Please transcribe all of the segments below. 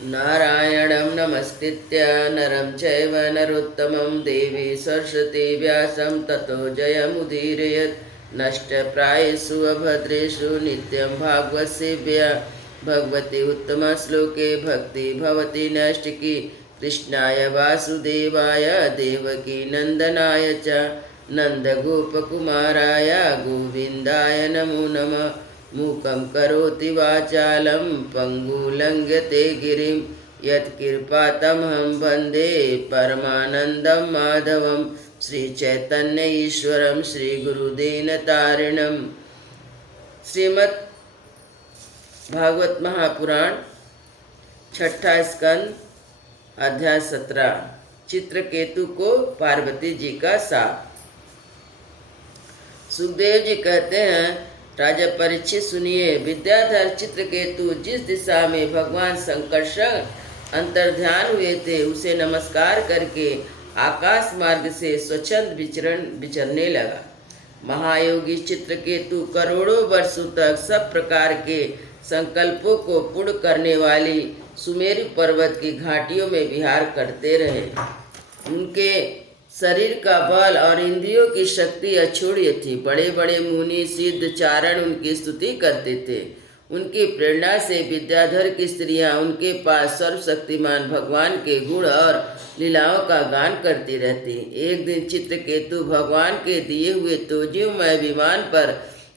नारायणं नमस्कृत्य नरं चैव नरोत्तमं देवी सरस्वती व्यासं ततो जयमुदीरयत्। नष्टप्रायेषु अभद्रेषु नित्यं भागवतसेव्या भगवती उत्तमश्लोके भक्ति भवति नैष्टिकी। कृष्णाय वासुदेवाय देवकी नन्दनाय च नन्दगोपकुमाराय गोविन्दाय नमो नमः। मूकं करोति वाचालं पङ्गुलङ्घ्यते गिरिं यत्कृपातमहं वन्दे परमानन्दं माधवं। श्रीचैतन्य ईश्वरं श्रीगुरुदीनतारिणं। श्रीमद् भागवत महापुराण छठा स्कंद अध्याय 17 चित्रकेतु को पार्वती जी का शाप। सुखदेव जी कहते हैं, राजा परीक्षित सुनिए, विद्याधर चित्रकेतु जिस दिशा में भगवान संकर्षण अंतर्ध्यान हुए थे उसे नमस्कार करके आकाश मार्ग से स्वच्छंद विचरने लगा। महायोगी चित्रकेतु करोड़ों वर्षों तक सब प्रकार के संकल्पों को पूर्ण करने वाली सुमेरु पर्वत की घाटियों में विहार करते रहे। उनके शरीर का बल और इंद्रियों की शक्ति अछूड़्य थी। बड़े बड़े मुनि सिद्ध चारण उनकी स्तुति करते थे। उनकी प्रेरणा से विद्याधर की स्त्रियां उनके पास सर्वशक्तिमान भगवान के गुण और लीलाओं का गान करती रहती। एक दिन चित्रकेतु भगवान के दिए हुए तोजियोमय विमान पर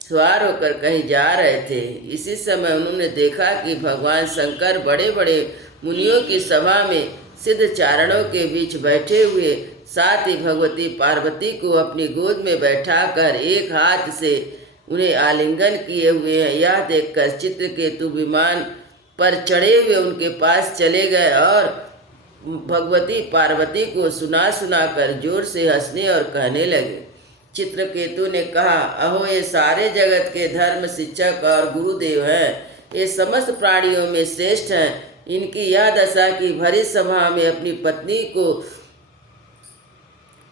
सवार होकर कहीं जा रहे थे। इसी समय उन्होंने देखा कि भगवान शंकर बड़े बड़े मुनियों की सभा में सिद्ध चारणों के बीच बैठे हुए, साथ ही भगवती पार्वती को अपनी गोद में बैठाकर एक हाथ से उन्हें आलिंगन किए हुए हैं। यह देखकर चित्रकेतु विमान पर चढ़े हुए उनके पास चले गए और भगवती पार्वती को सुना कर जोर से हंसने और कहने लगे। चित्रकेतु ने कहा, अहो, ये सारे जगत के धर्म शिक्षक और गुरुदेव हैं। ये समस्त प्राणियों में श्रेष्ठ हैं। इनकी यह दशा की भरी सभा में अपनी पत्नी को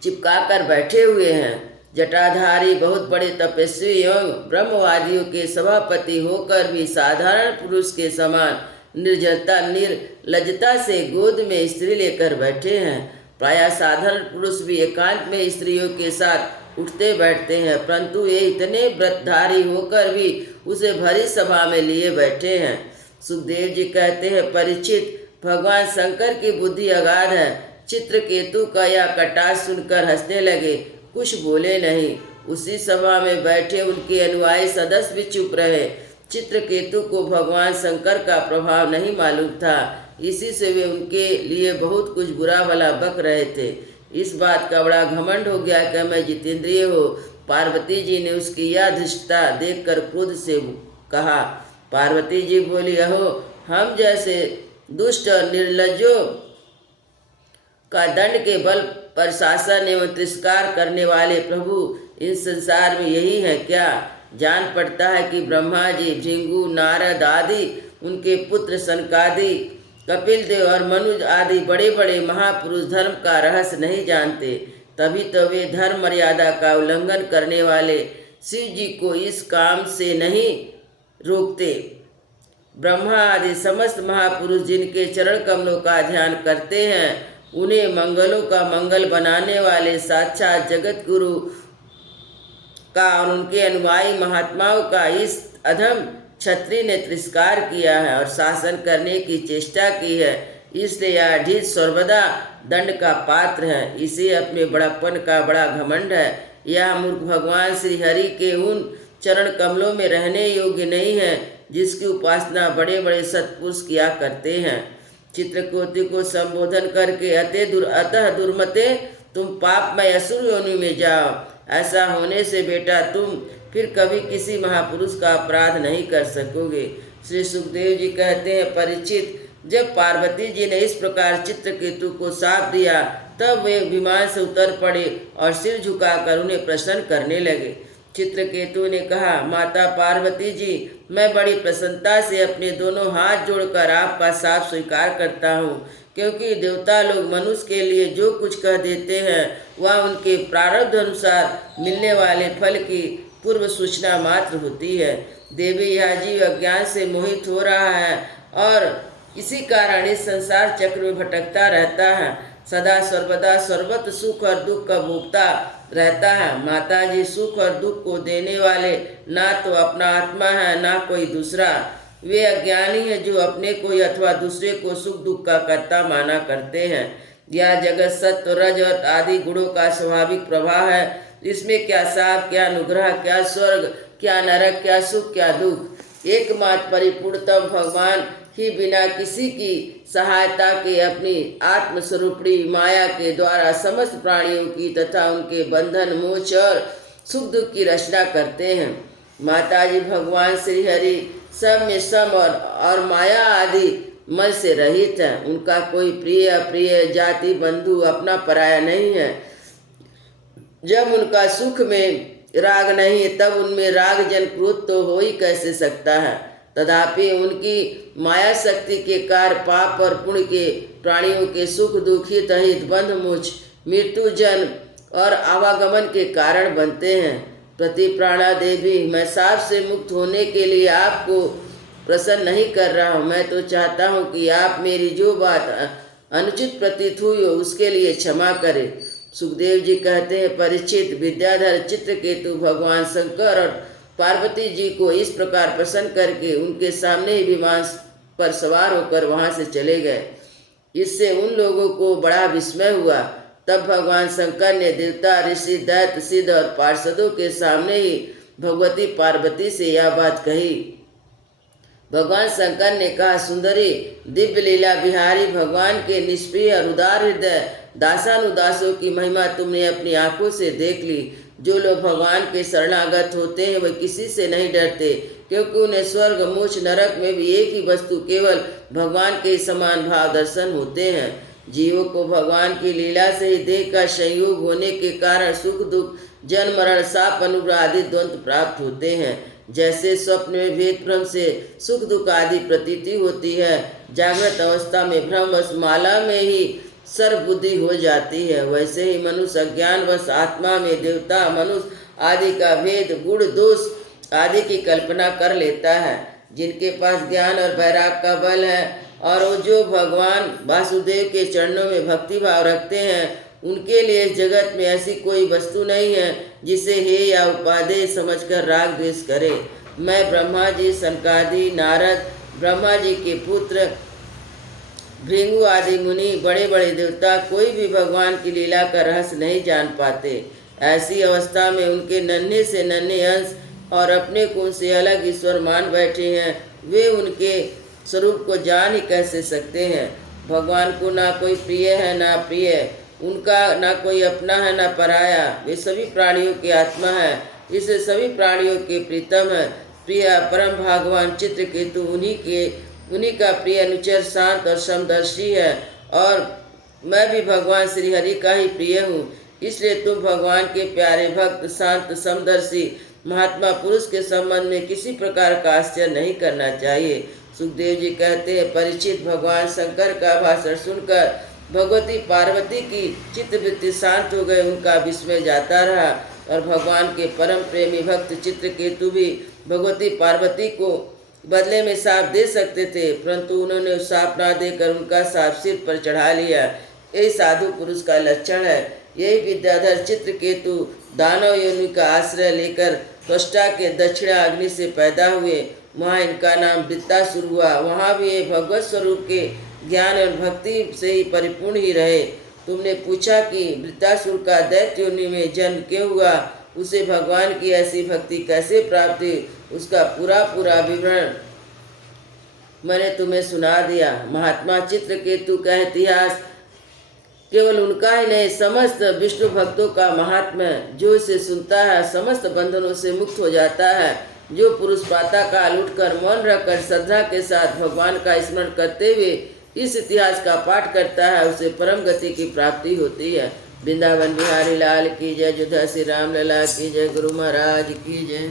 चिपका कर बैठे हुए हैं। जटाधारी बहुत बड़े तपस्वी एवं ब्रह्मवादियों के सभापति होकर भी साधारण पुरुष के समान निर्लज्जता से गोद में स्त्री लेकर बैठे हैं। प्रायः साधारण पुरुष भी एकांत में स्त्रियों के साथ उठते बैठते हैं, परंतु ये इतने व्रतधारी होकर भी उसे भरी सभा में लिए बैठे हैं। सुखदेव जी कहते हैं, परीक्षित, भगवान शंकर की बुद्धि अगाध है। चित्रकेतु का यह कटाक्ष सुनकर हंसने लगे, कुछ बोले नहीं। उसी सभा में बैठे उनके अनुयायी सदस्य भी चुप रहे। चित्रकेतु को भगवान शंकर का प्रभाव नहीं मालूम था, इसी से वे उनके लिए बहुत कुछ बुरा भला बक रहे थे। इस बात का बड़ा घमंड हो गया कि मैं जितेंद्रिय हो। पार्वती जी ने उसकी यह धृष्टता देखकर क्रोध से कहा। पार्वती जी बोली, अहो, हम जैसे दुष्ट और निर्लज्जों का दंड के बल पर शासन एवं तिरस्कार करने वाले प्रभु इस संसार में यही है क्या? जान पड़ता है कि ब्रह्मा जी, भृंगु, नारद आदि, उनके पुत्र सनकादि, कपिल देव और मनुज आदि बड़े बड़े महापुरुष धर्म का रहस्य नहीं जानते। तभी तो वे धर्म मर्यादा का उल्लंघन करने वाले शिव जी को इस काम से नहीं रोकते। ब्रह्मा आदि समस्त महापुरुष जिनके चरण कमलों का ध्यान करते हैं, उन्हें मंगलों का मंगल बनाने वाले साक्षात जगत गुरु का और उनके अनुयायी महात्माओं का इस अधम क्षत्रिय ने तिरस्कार किया है और शासन करने की चेष्टा की है। इसलिए यह ढीठ सर्वदा दंड का पात्र है। इसे अपने बड़प्पन का बड़ा घमंड है। यह मूर्ख भगवान श्री हरि के उन चरण कमलों में रहने योग्य नहीं है जिसकी उपासना बड़े बड़े सत्पुरुष किया करते हैं। चित्रकेतु को संबोधन करके अतः दुर्मते, तुम पापमय असुर योनि में जाओ। ऐसा होने से बेटा तुम फिर कभी किसी महापुरुष का अपराध नहीं कर सकोगे। श्री सुखदेव जी कहते हैं, परीक्षित, जब पार्वती जी ने इस प्रकार चित्रकेतु को शाप दिया तब वे विमान से उतर पड़े और सिर झुकाकर उन्हें प्रसन्न करने लगे। चित्रकेतु ने कहा, माता पार्वती जी, मैं बड़ी प्रसन्नता से अपने दोनों हाथ जोड़कर आपका शाप स्वीकार करता हूँ, क्योंकि देवता लोग मनुष्य के लिए जो कुछ कह देते हैं वह उनके प्रारब्ध अनुसार मिलने वाले फल की पूर्व सूचना मात्र होती है। देवी, यह जीव अज्ञान से मोहित हो रहा है और इसी कारण इस संसार चक्र में भटकता रहता है, सदा सर्वदा सर्वत्र सुख और दुख का भोगता रहता है। माता जी सुख और दुख को देने वाले ना तो अपना आत्मा है ना कोई दूसरा। वे अज्ञानी है जो अपने को अथवा दूसरे को सुख दुख का कर्ता माना करते हैं। यह जगत सत्व रज और आदि गुणों का स्वाभाविक प्रवाह है। इसमें क्या साप, क्या अनुग्रह, क्या स्वर्ग, क्या नरक, क्या सुख, क्या दुख। एकमात्र परिपूर्णतम भगवान ही बिना किसी की सहायता के अपनी आत्मस्वरूपणी माया के द्वारा समस्त प्राणियों की तथा उनके बंधन, मोक्ष और सुख दुख की रचना करते हैं। माता जी भगवान श्री हरि सब में सम और माया आदि मल से रहित है। उनका कोई प्रिय अप्रिय, जाति, बंधु, अपना पराया नहीं है। जब उनका सुख में राग नहीं तब उनमें राग जन क्रोध तो हो ही कैसे सकता है। तथापि उनकी माया शक्ति के कार्य पाप और पुण्य के प्राणियों के सुख दुख, हित अहित, बंध मोक्ष, मृत्यु, जन्म और आवागमन के कारण बनते हैं। प्रति प्राणा देवी, मैं साप से मुक्त होने के लिए आपको प्रसन्न नहीं कर रहा हूँ। मैं तो चाहता हूँ कि आप मेरी जो बात अनुचित प्रतीत हुई हो उसके लिए क्षमा करें। सुखदेव जी कहते हैं, परीक्षित, विद्याधर चित्रकेतु भगवान शंकर और पार्वती जी को इस प्रकार प्रसन्न करके उनके सामने ही विमान पर सवार होकर वहां से चले गए। इससे उन लोगों को बड़ा विस्मय हुआ। तब भगवान शंकर ने देवता, ऋषि, दैत्य, सिद्ध और पार्षदों के सामने ही भगवती पार्वती से यह बात कही। भगवान शंकर ने कहा, सुंदरी, दिव्य लीला बिहारी भगवान के निष्प्रिय और उदार हृदय दासानुदासों की महिमा तुमने अपनी आंखों से देख ली। जो लोग भगवान के शरणागत होते हैं वे किसी से नहीं डरते, क्योंकि उन्हें स्वर्ग, मोक्ष, नरक में भी एक ही वस्तु केवल भगवान के समान भाव दर्शन होते हैं। जीवों को भगवान की लीला से ही देह का संयोग होने के कारण सुख दुख, जन्म मरण, शाप, अनुग्रह आदि द्वंद्व प्राप्त होते हैं। जैसे स्वप्न में भेद भ्रम से सुख दुख आदि प्रतीति होती है, जागृत अवस्था में भ्रमवश माला में ही सर्व बुद्धि हो जाती है, वैसे ही मनुष्य अज्ञानवश आत्मा में देवता, मनुष्य आदि का भेद, गुण, दोष आदि की कल्पना कर लेता है। जिनके पास ज्ञान और वैराग का बल है और वो जो भगवान वासुदेव के चरणों में भक्ति भाव रखते हैं, उनके लिए इस जगत में ऐसी कोई वस्तु नहीं है जिसे हे या उपादेय समझकर राग द्वेष करे। मैं ब्रह्मा जी, सनकादि, नारद, ब्रह्मा जी के पुत्र भृंगु आदि मुनि, बड़े बड़े देवता कोई भी भगवान की लीला का रहस्य नहीं जान पाते। ऐसी अवस्था में उनके नन्हे से नन्हे अंश और अपने को उनसे अलग ईश्वर मान बैठे हैं, वे उनके स्वरूप को जान ही कैसे सकते हैं। भगवान को ना कोई प्रिय है ना प्रिय, उनका ना कोई अपना है ना पराया। वे सभी प्राणियों की आत्मा है, इससे सभी प्राणियों के प्रीतम है। प्रिय परम भगवान चित्रकेतु उन्हीं का प्रिय अनुचर, शांत और समदर्शी है, और मैं भी भगवान श्री हरि का ही प्रिय हूँ। इसलिए तुम भगवान के प्यारे भक्त, शांत, समदर्शी महात्मा पुरुष के संबंध में किसी प्रकार का आश्चर्य नहीं करना चाहिए। सुखदेव जी कहते हैं, परीक्षित, भगवान शंकर का भाषण सुनकर भगवती पार्वती की चित्तवृत्ति शांत हो गए। उनका विस्मय जाता रहा और भगवान के परम प्रेमी भक्त चित्रकेतु भी भगवती पार्वती को बदले में साप दे सकते थे, परंतु उन्होंने साप ना देकर उनका साप सिर पर चढ़ा लिया। यही साधु पुरुष का लक्षण है। यही विद्याधर चित्रकेतु दानव योनि का आश्रय लेकर त्वष्टा के दक्षिणा अग्नि से पैदा हुए। वहाँ इनका नाम वृत्तासुर हुआ। वहाँ भी ये भगवत स्वरूप के ज्ञान और भक्ति से ही परिपूर्ण ही रहे। तुमने पूछा कि वृत्तासुर का दैत्य योनि में जन्म क्यों हुआ, उसे भगवान की ऐसी भक्ति कैसे प्राप्त हुई, उसका पूरा विवरण मैंने तुम्हें सुना दिया। महात्मा चित्रकेतु का इतिहास केवल उनका ही नहीं, समस्त विष्णु भक्तों का महात्मा है। जो इसे सुनता है समस्त बंधनों से मुक्त हो जाता है। जो पुरुष प्रातः काल उठकर मौन रखकर श्रद्धा के साथ भगवान का स्मरण करते हुए इस इतिहास का पाठ करता है, उसे परम गति की प्राप्ति होती है। वृंदावन बिहारी लाल की जय, जुधा श्री राम लला की जय, गुरु महाराज की जय।